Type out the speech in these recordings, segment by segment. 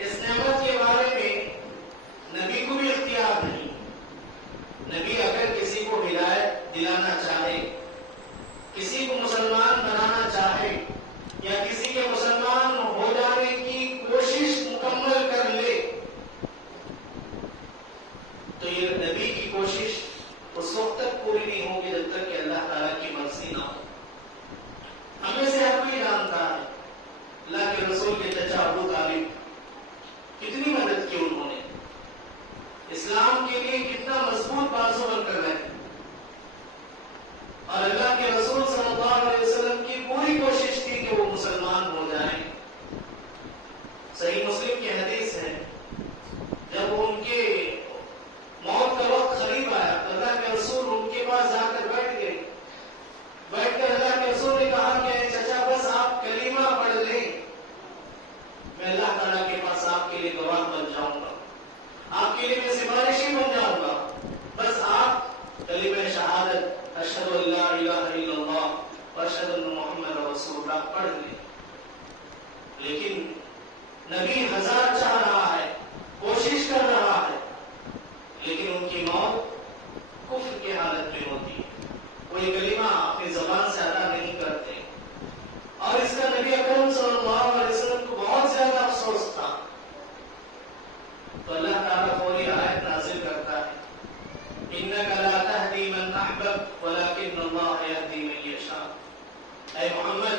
اس نعمت کے بارے میں نبی کو بھی اختیار نہیں. نبی اگر کسی کو ہدایت دلانا چاہے، کسی کو مسلمان بنانا چاہے، یا کسی کے مسلمان ہو جانے کی کوشش مکمل کر لے، تو یہ نبی کی کوشش اس وقت تک پوری نہیں ہوگی جب تک کہ اللہ تعالیٰ کی مرضی نہ ہو. ہمیں سے ہر کوئی جانتا ہے اللہ کے رسول کے چچا ابو طالب کتنی مدد کی انہوں نے، اسلام کے لیے کتنا مضبوط بازو بن کر رہے، اور اللہ کے رسول صلی اللہ علیہ وسلم کی پوری کوشش تھی کہ وہ مسلمان ہو جائیں. صحیح مسلم کی حدیث ہے، جب ان کے موت کا وقت قریب آیا تو اللہ کے رسول ان کے پاس جا کر بیٹھ گئے. بیٹھ کر اللہ کے رسول نے کہا کہ چچا بس آپ کلمہ پڑھ لیں، میں اللہ تعالیٰ کے پاس آپ کے لیے گواہ بن جاؤں گا، آپ کے لیے میں سفارشی بن جاؤں گا. بس آپ کلمہ شہادت اشہد ان لا الہ الا اللہ واشہد ان محمد رسول اللہ پڑھ لیں. لیکن نبی ہزار چاہ رہا ہے، کوشش کر رہا ہے، لیکن ان کی موت کفر کی حالت میں ہوتی ہے. وہ یہ کلمہ اپنی زبان سے ادا نہیں کرتے، اور اس کا نبی اکرم صلی اللہ علیہ وسلم کو بہت زیادہ افسوس تھا. تو اللہ تعالیٰ فوری آیت نازل کرتا ہے، اِنَّكَ لَا تَهْدِي مَنْ أَحْبَبْتَ وَلَكِنَّ اللَّهَ يَهْدِي مَن يَشَاءُ. اے محمد،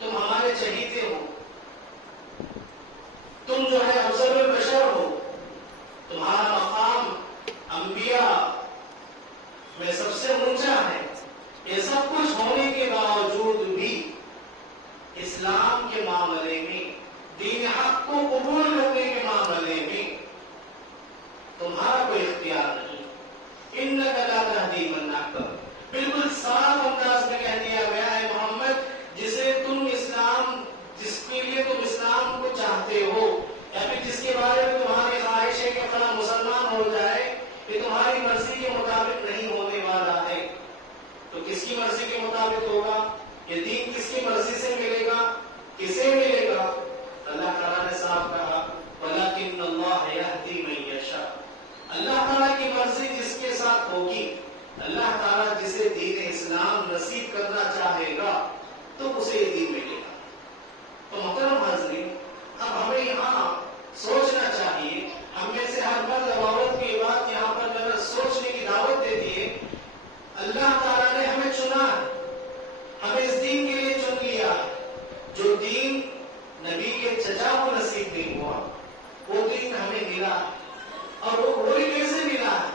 تم ہمارے چہیتے ہو، تم جو ہے افضل البشر ہو، تمہارا مقام انبیاء میں سب سے اونچا ہے. یہ سب کچھ ہونے کے باوجود بھی اسلام کے معاملے میں، دین حق کو قبول کرنے کے معاملے میں تمہارا کوئی اختیار نہیں. اِنَّكَ لَا تَهْدِي مَنْ أَحْبَبْتَ، بالکل صاف انداز میں کہہ دیا گیا ہے محمد، جسے تم اسلام، جس کے لیے تم اسلام کو چاہتے ہو، یا پھر جس کے بارے میں تمہاری خواہش ہے کہ فلاں مسلمان ہو جائے، یہ تمہاری مرضی کے مطابق نہیں ہونے والا ہے. تو کس کی مرضی کے مطابق ہوگا؟ یہ دین کس کی مرضی سے ملے گا؟ کسے ملے گا؟ اللہ تعالیٰ نے صاف کہا وَلَكِنَّ اللَّهَ يَهْدِي مَن يَشَاءُ. اللہ تعالیٰ کی مرضی جس کے ساتھ ہوگی، اللہ تعالیٰ جسے دین اسلام نصیب کرنا چاہے گا تو اسے یہ دین ملے گا. تو محترم حاضرین، اب ہمیں یہاں سوچنا چاہیے، ہم میں سے ہر مرد عورت کی بات یہاں پر سوچنے کی دعوت دیتی ہے. اللہ تعالیٰ نے ہمیں چنا ہے، ہمیں اس دین کے لیے چن لیا ہے. جو دین نبی کے چچا کو نصیب نہیں ہوا، وہ دین ہمیں ملا ہے. اور وہ کیسے ملا ہے؟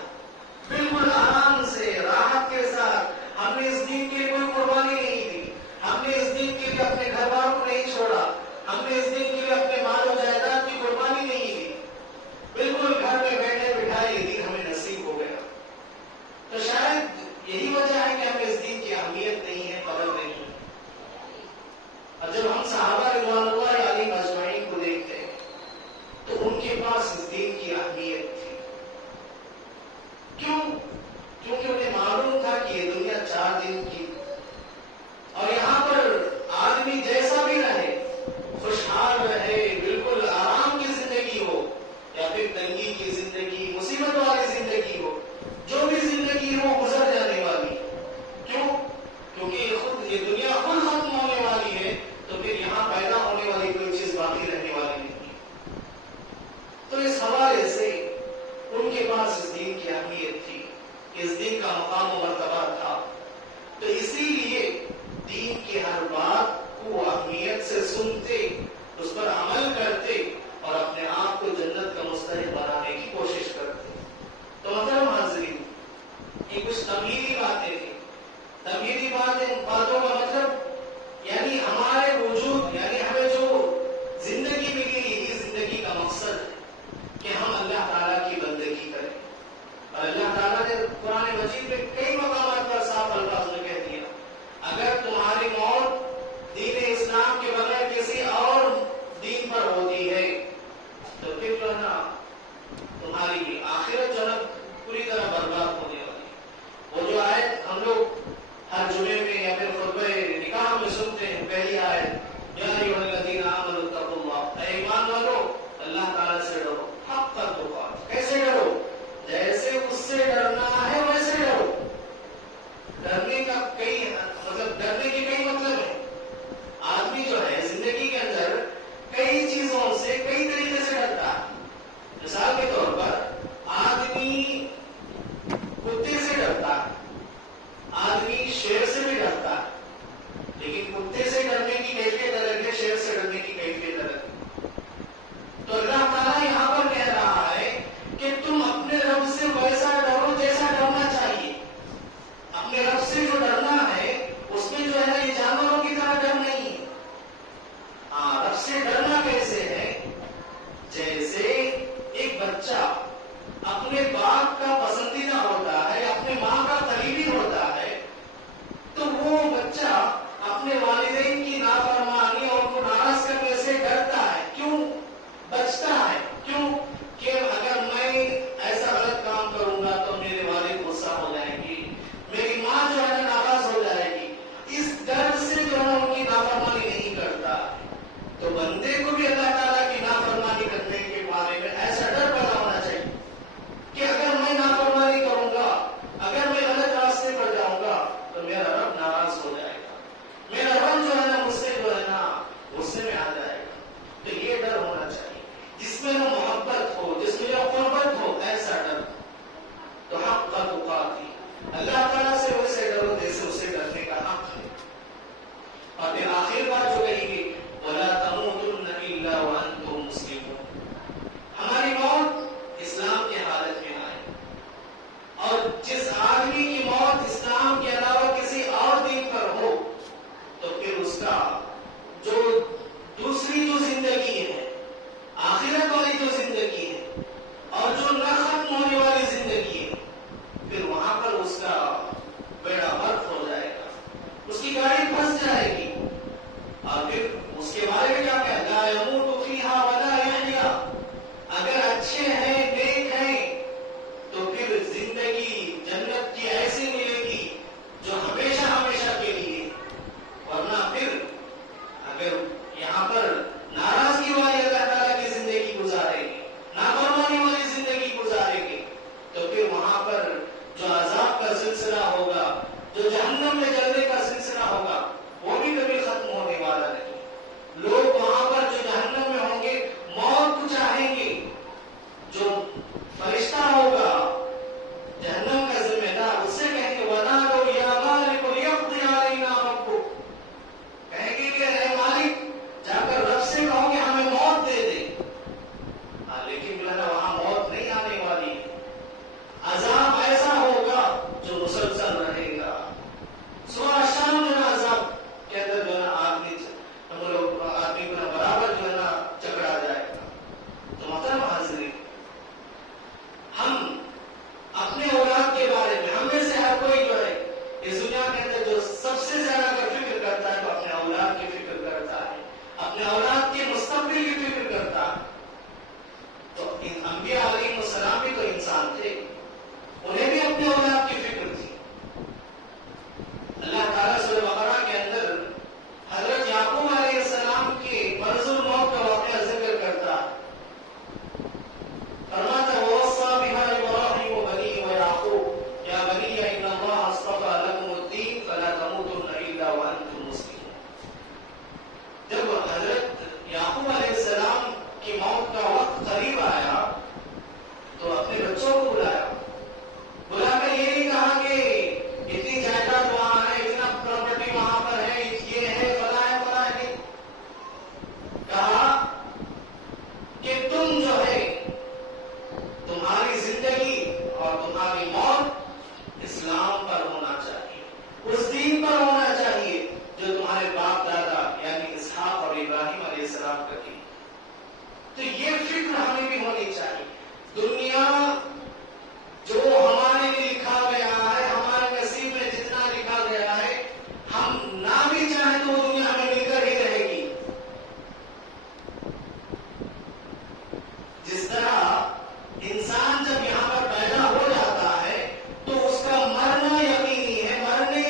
بالکل آرام سے، راحت کے ساتھ. ہم نے اس دین کے لیے کوئی قربانی نہیں دی، ہم نے اس دین کے لیے اپنے گھر والوں کو نہیں چھوڑا، ہم نے اس دن کے لیے اپنے مال و جائیداد کی قربانی نہیں کی. بالکل گھر میں بیٹھے بٹھائے یہ دین ہمیں نصیب ہو گیا. تو شاید یہی وجہ ہے کہ ہمیں اس دین کی اہمیت نہیں ہے، قدر نہیں ہے. اور جب ہم صحابہ رضوان اللہ علیہم اجمعین کو دیکھتے ہیں تو ان کے پاس اس دین کی اہمیت تھی. کیوں؟ کیونکہ انہیں معلوم تھا کہ یہ دنیا 4 دن کی، اور یہاں پر آدمی جیسا بھی رہے، خوشحال رہے، بالکل آرام کی زندگی ہو یا پھر تنگی کی زندگی، مصیبت والی زندگی ہو، جو بھی زندگی ہے وہ گزر جانے والی. کیوں؟ کیونکہ یہ دنیا خود ختم ہونے والی ہے، تو پھر یہاں پیدا ہونے والی کوئی چیز باقی رہنے والی نہیں. تو اس حوالے سے ان کے پاس اس دین کی اہمیت تھی، اس دین کا مقام و مرتبہ تھا. تو اسی لیے دین کی ہر بات کو اہمیت سے سنتے، اس پر عمل کرتے اور اپنے آپ کو جنت کا مستحق بنانے کی کوشش کرتے. تو محترم حاضرین، یہ کچھ تمہیدی باتیں تھیں. تمہیدی باتوں کا مطلب یعنی ہمارے وجود، یعنی ہمیں جو زندگی ملی، یہی زندگی کا مقصد ہے کہ ہم اللہ تعالیٰ کی بندگی کریں. اور اللہ تعالیٰ نے قرآن مجید میں کئی مقامات فکر ہمیں بھی ہونی چاہیے. دنیا جو ہمارے لیے لکھا گیا ہے، ہمارے نصیب میں جتنا لکھا گیا ہے، ہم نہ بھی چاہیں تو وہ دنیا ہمیں مل کر ہی رہے گی. جس طرح انسان جب یہاں پر پیدا ہو جاتا ہے تو اس کا مرنا یقینی ہے، مرنے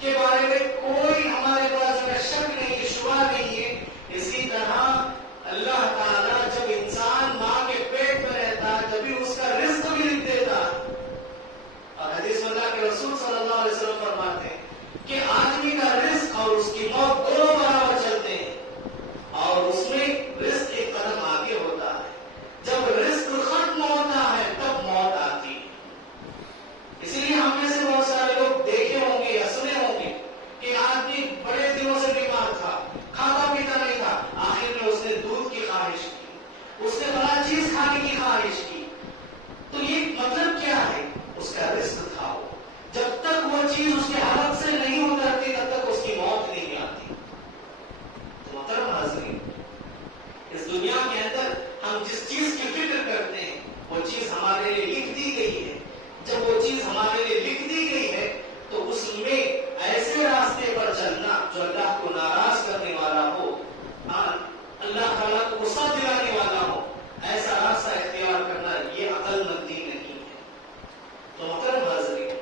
کے بارے میں کوئی ہمارے پاس شک نہیں، شبہ نہیں ہے. اسی طرح اللہ تعالیٰ جب انسان ماں کے پیٹ میں رہتا ہے تبھی اس کا رزق بھی لکھ دیتا ہے. اور حدیث میں اللہ کے رسول صلی اللہ علیہ وسلم فرماتے ہیں کہ آدمی کا رزق اور اس کی موت دونوں برابر چلتے ہیں، اور اس میں رزق ایک قدم آگے ہوتا ہے. جب رزق ختم ہوتا ہے تب موت آتی ہے. اسی لیے ہم میں سے بہت سارے لوگ دیکھے ہوں گے یا سنے ہوں گے کہ آدمی بڑے دنوں سے بیمار تھا، کھاتا پیتا نہیں تھا، آخر میں اس نے دودھ کی خواہش کی، اس نے بڑا چیز کھانے کی خواہش کی. تو یہ مطلب کیا ہے؟ اس کا رزق تھا. وہ جب تک وہ چیز اس کے حلق سے نہیں اترتی تب تک اس کی موت نہیں آتی. تو محترم حاضرین، اس دنیا کے اندر ہم جس چیز کی فکر کرتے ہیں وہ چیز ہمارے لیے لکھ دی گئی ہے. جب وہ چیز ہمارے لیے لکھ دی گئی ہے تو اس میں ایسے راستے پر چلنا جو اللہ کو ناراض کرنے والا ہو، اللہ تعالیٰ کو غصہ دلانے والا ہو، ایسا راستہ اختیار کرنا یہ عقل مندی نہیں ہے. تو محترم حاضرین،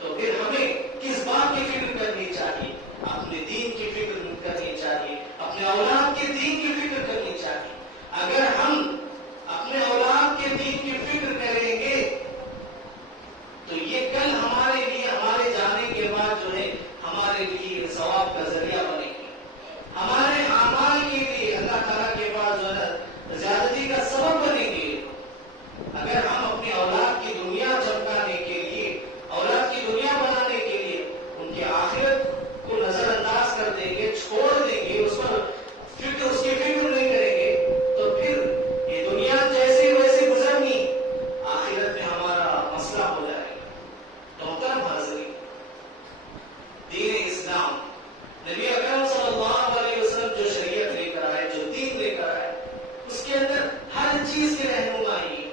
تو پھر ہمیں کس بات کی فکر کرنی چاہیے؟ اپنے دین کی فکر کرنی چاہیے، اپنے اولاد کے دین کی فکر کرنی چاہیے. اگر ہم اپنے اولاد کے دین کی فکر کریں گے تو یہ کل ہمارے لیے، ہمارے جانے کے بعد جو ہے ہمارے لیے ثواب کا ذریعہ بنے گی. ہمارے اعمال کے لیے اللہ تعالیٰ کے پاس جو ہے زیادتی کا سبب بنے گی. اگر ہم اپنے اولاد کی دنیا چمکانے کے لیے، اولاد کی دنیا بنانے کے لیے ان کی آخرت کو نظر انداز کر دیں گے، چھوڑ دیں گے، اس پر فکر، اس کی فکر نہیں کریں گے، تو پھر یہ دنیا جیسے ویسے گزرنی، آخرت میں ہمارا مسئلہ ہو جائے گا. تو محترم حاضرین، دین اسلام، نبی اکرم صلی اللہ علیہ وسلم جو شریعت لے کر آئے، جو دین لے کر آئے، اس کے اندر ہر چیز کی رہنمائی،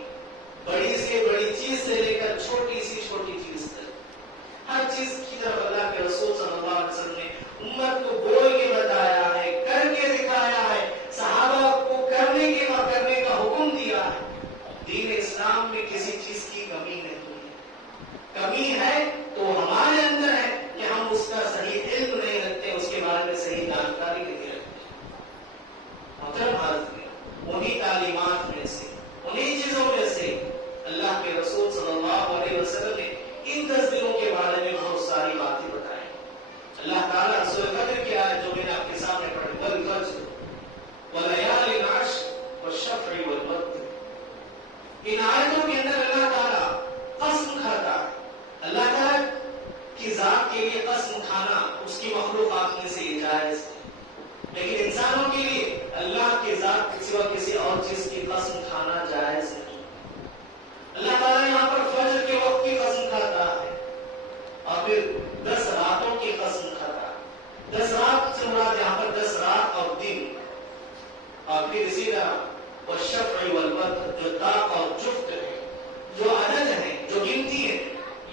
بڑی سے بڑی چیز سے لے کر چھوٹی سی چھوٹی چیز تک، ہر چیز کی طرف اللہ کے رسول صلی اللہ علیہ وسلم نے امت کو بول کے بتایا ہے، کر کے دکھایا ہے، صحابہ کو کرنے کا حکم دیا ہے. دین اسلام میں کسی چیز کی کمی نہیں ہے. کمی ہے تو ہمارے اندر ہے کہ ہم اس کا صحیح علم نہیں رکھتے، اس کے بارے میں صحیح جانکاری نہیں رکھتے. محترم حاضرین، انہی تعلیمات میں سے، انہی چیزوں میں سے اللہ کے رسول صلی اللہ علیہ وسلم نے ان 10 دنوں کے بارے میں بہت ساری باتیں بتائی. اللہ تعالیٰ سورۃ الفجر کی آیت جو میں نے آپ کے سامنے پڑھی، والفجر ولیال عشر والشفع والوتر، ان آیتوں کے اندر اللہ تعالیٰ قسم کھاتا ہے. اللہ تعالیٰ کی ذات کے لیے قسم کھانا اس کی مخلوقات میں سے جائز ہے، لیکن انسانوں کے لیے اللہ کی ذات کے سوا کسی اور چیز کی قسم کھانا جائز نہیں. اللہ تعالیٰ یہاں پر فجر کے وقت کی قسم کھاتا ہے، اور پھر 10 راتوں کی قسم کھاتا ہے. 10 رات سے مراد یہاں پر 10 رات اور دن، اور پھر اسی طرح والشفع والوتر، جو طاق اور جفت ہے، جو عدد ہے، جو گنتی ہے.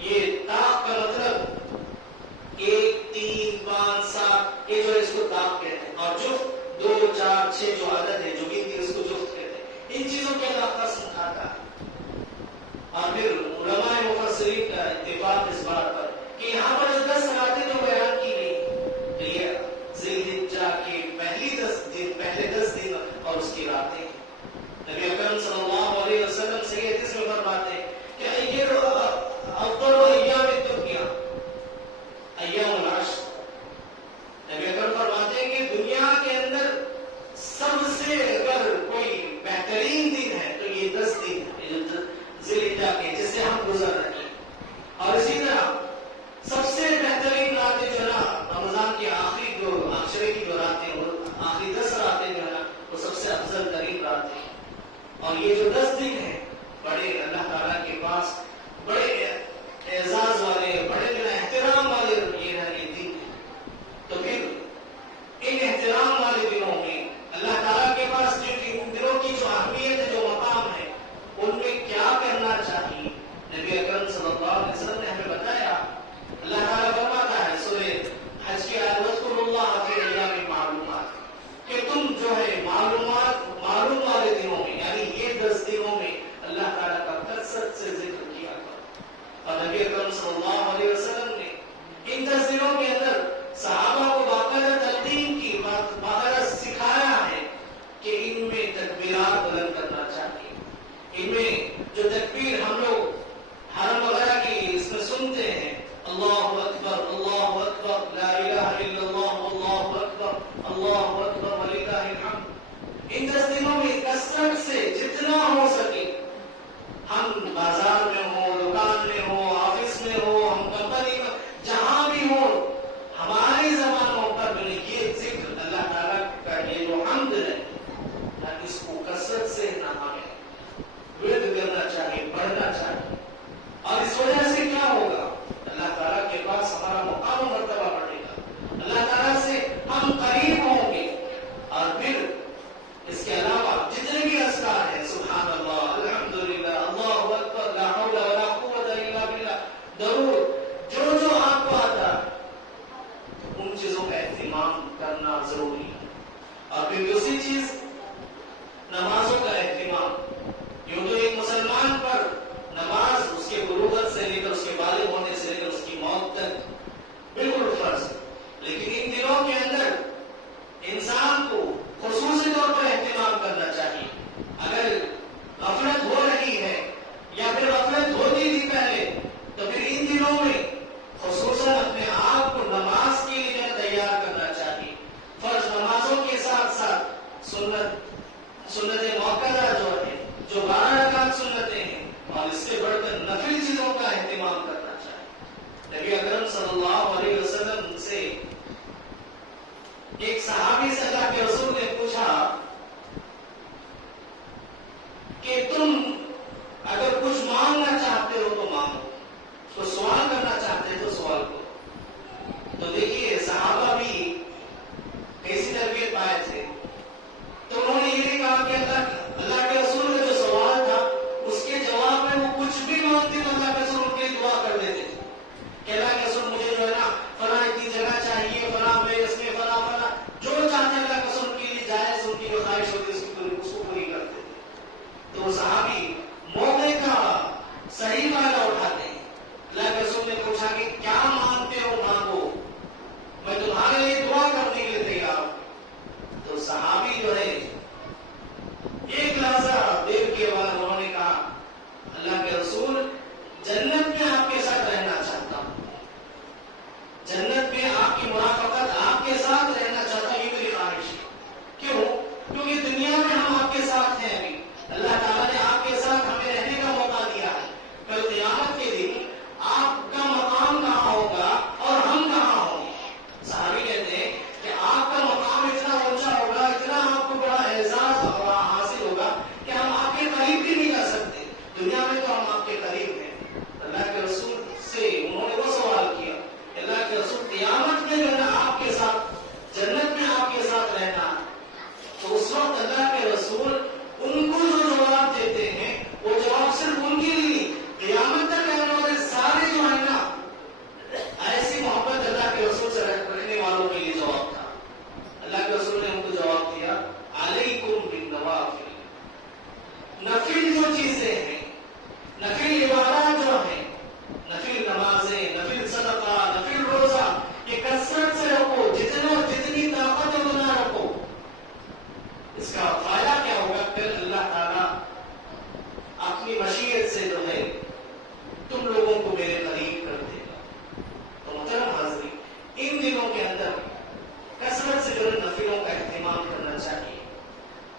یہ طاق کا مطلب 1 3 5 7، یہ جو ہے اس کو طاق کہتے ہیں، اور جفت 2 4 6 جو عدد ہے، جو گنتی، اس کو جفت کہتے ہیں. ان چیزوں کے اللہ قسم کھاتا ہے. اور پھر علماء مفسرین کا اتفاق اس بات پر کہ یہاں پر جو 10 راتیں جو بیان کی گئی، تو یہ ذی الحجہ کے پہلے 10 دن اور اس کی راتیں. نبی اکرم صلی اللہ علیہ وسلم صحیح حدیث میں فرماتے ہیں کہ یہ افضل ایام الدنیا ایام العشر. نبی اکرم فرماتے ہیں کہ دنیا کے اندر سب سے اگر کوئی بہترین دن ہے تو یہ 10 دن ہے ذی الحجہ کے، جس سے ہم گزر رہے ہیں. اور اسی طرح سب سے بہترین راتیں جو نا رمضان کی آخری جو عشرے کی جو راتیں، آخری 10 راتیں جو ہے نا، وہ سب سے افضل ترین راتیں. اور یہ جو 10 دن ہیں بڑے اللہ تعالیٰ کے پاس بڑے اعزاز والے، بڑے احترام والے یہ دن ہیں. تو پھر ان احترام والے دنوں میں اللہ تعالیٰ کے پاس جن دنوں کی جو اہمیت ہے، جو اور اس سے بڑھ کر نفل چیزوں کا اہتمام کرنا چاہیے۔ نبی اکرم صلی اللہ علیہ وسلم سے ایک صحابی سے اللہ کے رسول نے پوچھا کہ تم اگر کچھ مانگنا چاہتے ہو تو مانگو، تو سوال کرنا چاہتے تو سوال کرو۔ تو دیکھیے صحابہ بھی کیسی تربیت پائے تھے، تو انہوں نے یہ نہیں کہا کہ اللہ کے رسول کا جو سوال تھا اس کے جواب میں وہ کچھ بھی مانگتے تو اللہ کے رسول ان کے لیے دعا کر دیتے تھے کہ اللہ کے رسول مجھے جو ہے نا فلاں کی جگہ چاہیے، فلاں میں اس میں فلاں فلاں جو چاہتے ہیں اللہ کے رسول کے لیے جائز ان کی جو خواہش ہوتی ہے اس کو پوری کرتے تھے۔ تو صحابی موقع کا صحیح فائدہ اٹھاتے ہیں۔ اللہ کے رسول نے پوچھا کہ کیا مانگتے ہو مانگو، میں تمہارے لیے دعا کرنے کے لیے تیار ہوں۔ تو صحابی جو ہے ایک لحظہ دیر کے بعد انہوں نے کہا اللہ کے رسول جنت میں آپ کے ساتھ رہنا چاہتا ہوں، جنت میں آپ کی مرافقت آپ کے ساتھ رہنا چاہتا ہوں، یہ میری خواہش ہے۔ کیوں؟ کیونکہ دنیا میں ہم آپ کے ساتھ ہیں، ابھی اللہ تعالیٰ نے آپ کے ساتھ ہمیں رہنے کا موقع دیا ہے، کل قیامت کے دن آپ کا مقام کہاں ہوگا اور ہم کہاں ہوں گے؟ صحابی کہتے ہیں کہ آپ کا مقام اتنا اونچا ہوگا، اتنا آپ کو بڑا اعزاز حاصل ہوگا کہ ہم آپ کے قریب بھی نہیں جا سکتے، دنیا میں تو ہم آپ کے قریب ہیں۔ اللہ کے رسول سے انہوں نے وہ سوال کیا، اللہ کے رسول قیامت میں جو ہے نا آپ کے ساتھ جنت میں آپ کے ساتھ رہنا، تو اس وقت اللہ کے رسول ان کو جو جواب دیتے ہیں وہ جواب صرف ان کے لیے قیامت تک رہنے والے سارے جو ہے نا ایسی محبت اللہ کے رسول سے رہنے والوں کے لیے جواب تھا۔ اللہ کے رسول نے ان کو جواب دیا علیکم بالنوافل، نفل جو چیزیں ہیں، نفل عبادات جو ہیں، نفل نمازیں، نفل صدقہ، نفل روزہ، یہ کثرت سے رکھو، جتنی طاقت ہے اتنا رکھو۔ اس کا فائدہ کیا ہوگا؟ پھر اللہ تعالیٰ اپنی مشیت سے جو ہے تم لوگوں کو میرے قریب کر دے گا۔ تو محترم حاضرین، ان دنوں کے اندر کثرت سے جو نفلوں کا اہتمام کرنا چاہیے،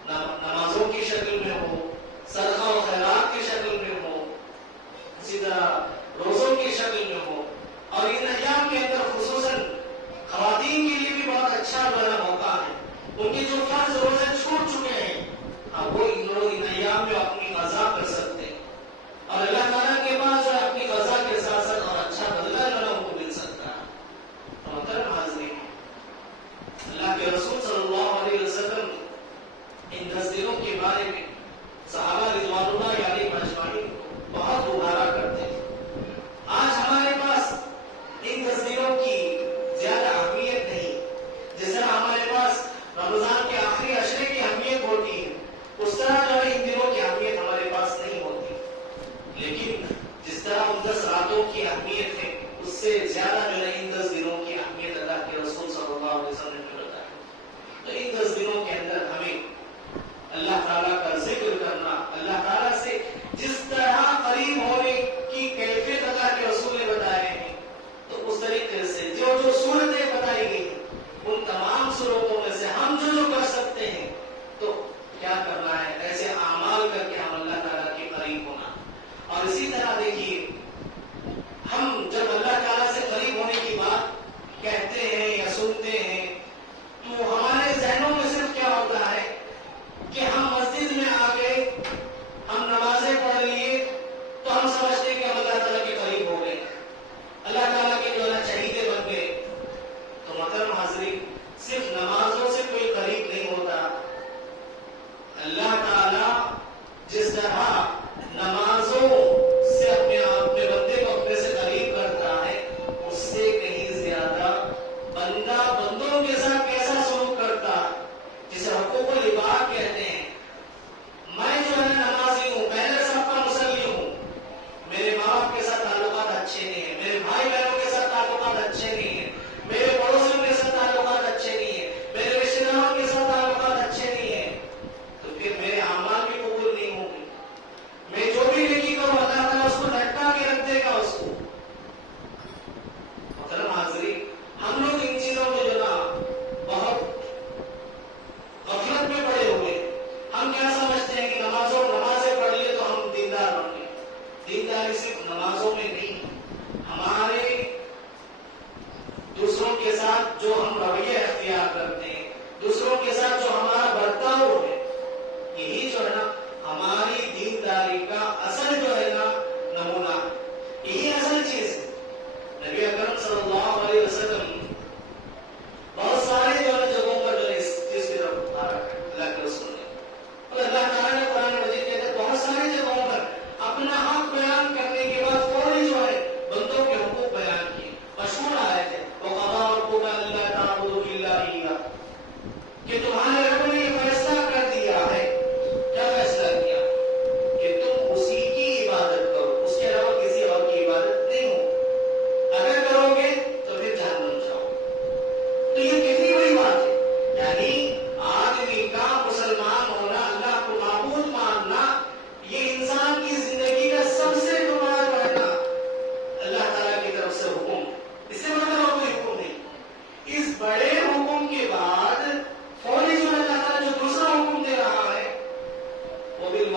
نمازوں کی شکل میں ہو، صدقہ و خیرات کی شکل میں ہو، اسی طرح روزوں کی شکل میں ہو، اور ان ایام کے اندر خصوصاً خواتین کے لیے بھی بہت اچھا بڑا موقع ہے، ان کے جو فرض روزے چھوٹ چکے ہیں اب وہ ان ایام میں اپنی قضا کر سکتے ہیں، اور اللہ تعالیٰ کے پاس جو اپنی قضا کے ساتھ ساتھ اور اچھا بدلہ جو ہے ان کو مل سکتا ہے۔ محترم حاضرین، اللہ کے رسول صلی اللہ علیہ وسلم ان 10 دنوں کے بارے میں صحابہ رضوان اللہ علیہم اجمعین بہت ابھارا کرتے ہیں۔ آج ہمارے پاس ان 10 دنوں کی زیادہ اہمیت نہیں، جس طرح ہمارے پاس رمضان کے آخری عشرے کی اہمیت ہوتی ہے، اس طرح جو ہے ان دنوں کی اہمیت ہمارے پاس نہیں ہوتی، لیکن جس طرح ان 10 راتوں کی اہمیت ہے اس سے زیادہ جو ہے ان 10 دنوں کی اہمیت اللہ کے رسول صلی اللہ علیہ وسلم نے بتایا۔ تو ان 10 دنوں کے اندر ہمیں اللہ تعالیٰ کا ذکر کرنا، اللہ تعالیٰ سے جس طرح قریب ہونے کی کیفیت اللہ کے رسول نے بتائے ہیں، تو اس طریقے سے جو صورتیں بتائی گئی ہیں ان تمام صورتوں میں سے ہم جو کر سکتے ہیں تو کیا کرنا ہے، ایسے اعمال کر کے ہم اللہ تعالیٰ کے قریب ہونا۔ اور اسی طرح دیکھیے، ہم جب اللہ تعالیٰ سے قریب ہونے کی بات کہتے ہیں یا سنتے ہیں تو ہمارے ذہنوں میں صرف کیا ہوتا ہے کہ ہم مسجد میں آ گئے، ہم نمازیں پڑھ لیے تو ہم سمجھتے ہیں کہ ہم اللہ تعالیٰ کے قریب ہو گئے، اللہ تعالیٰ کے جو ہے چہیتے بن گئے۔ تو محترم حاضرین، صرف نمازوں سے کوئی قریب نہیں ہوتا، اللہ تعالیٰ جس طرح نمازوں سے اپنے بندے کو اپنے سے قریب کرتا ہے، اس سے کہیں زیادہ بندہ بندوں کے ساتھ کیسا سلوک کرتا ہے، جسے حقوق العباد کہتے ہیں۔ میں جو ہے نمازی ہوں، پہلے سب کا مصلی ہوں، میرے ماں باپ کے ساتھ تعلقات اچھے نہیں ہیں، میرے بھائی بہنوں کے ساتھ تعلقات اچھے نہیں ہیں، میرے پڑوسیوں کے ساتھ تعلقات اچھے نہیں ہیں، میرے رشتے داروں کے ساتھ تعلقات اچھے نہیں ہیں، تو پھر میرے اعمال بھی قبول نہیں ہوں گے۔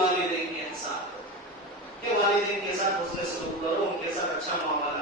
بالوالدین کے احسان کرو کہ والدین کے ساتھ حسن سلوک کرو، ان کے ساتھ اچھا معاملہ